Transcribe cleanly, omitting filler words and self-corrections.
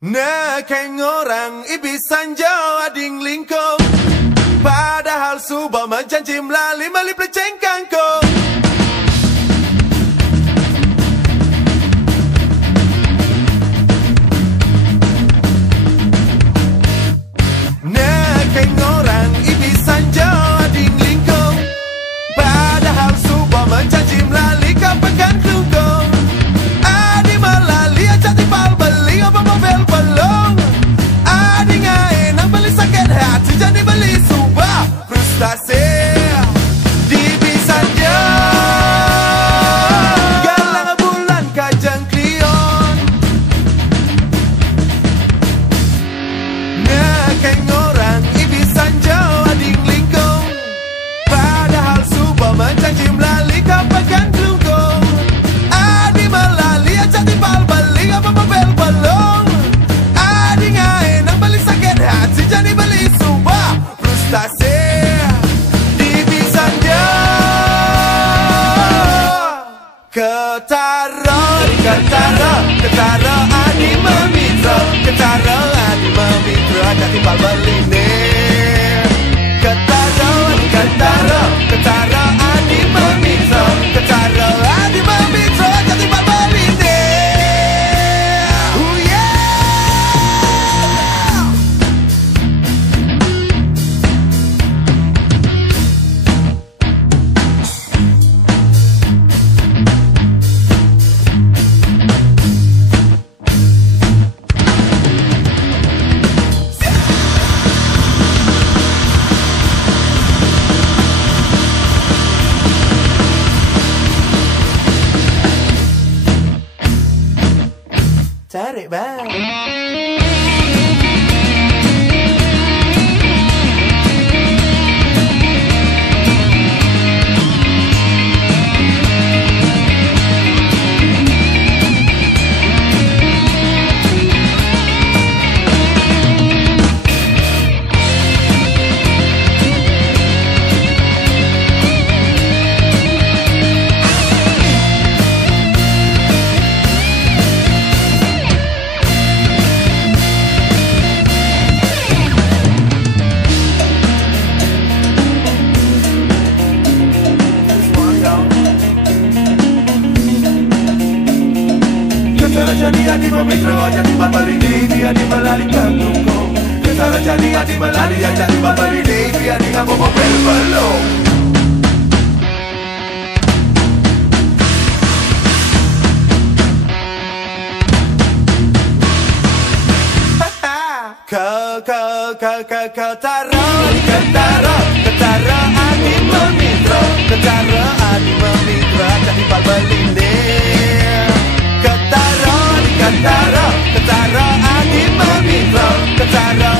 Nekeng orang ibisan Jawa ding lingkong, padahal subah menjanji melalui peleceng kangkung. Nekeng orang ibisan Jawa ding lingkong, padahal subah menjanji melalui kapekan kelungkung. Adi melalui aja tipal beli apa mobil belum. Adi ngain beli sakit hati jadi beli subah frustasi di bisan Jawa. Galang bulan kajang klion, nekeng orang ibisan Jawa ding lingkung, padahal subah menjanji melalui kapekan kelungkung. Adi melalui aja tipal beli apa mobil belum. Adi ngain beli sakit hati jadi beli subah frustasi di bisan Jawa. Ketara, ketara, ketara adi memitra, ketara adi memitra jadi tipal beli nih. Ketara, ketara, ketara adi memitra, ketara adi memitra jadi tipal beli nih. Oh yeah. Tarik bang. Ketara jadi adi memitra aja di babari dia di melalui kangkung. Ketara jadi adi melalui aja di babari dia di ngabo mobil belum. Ketara, ketara, ketara adi memitra, ketara adi memitra jadi tipal beli nih. Ketara, ketara, ketara adi memitra, ketara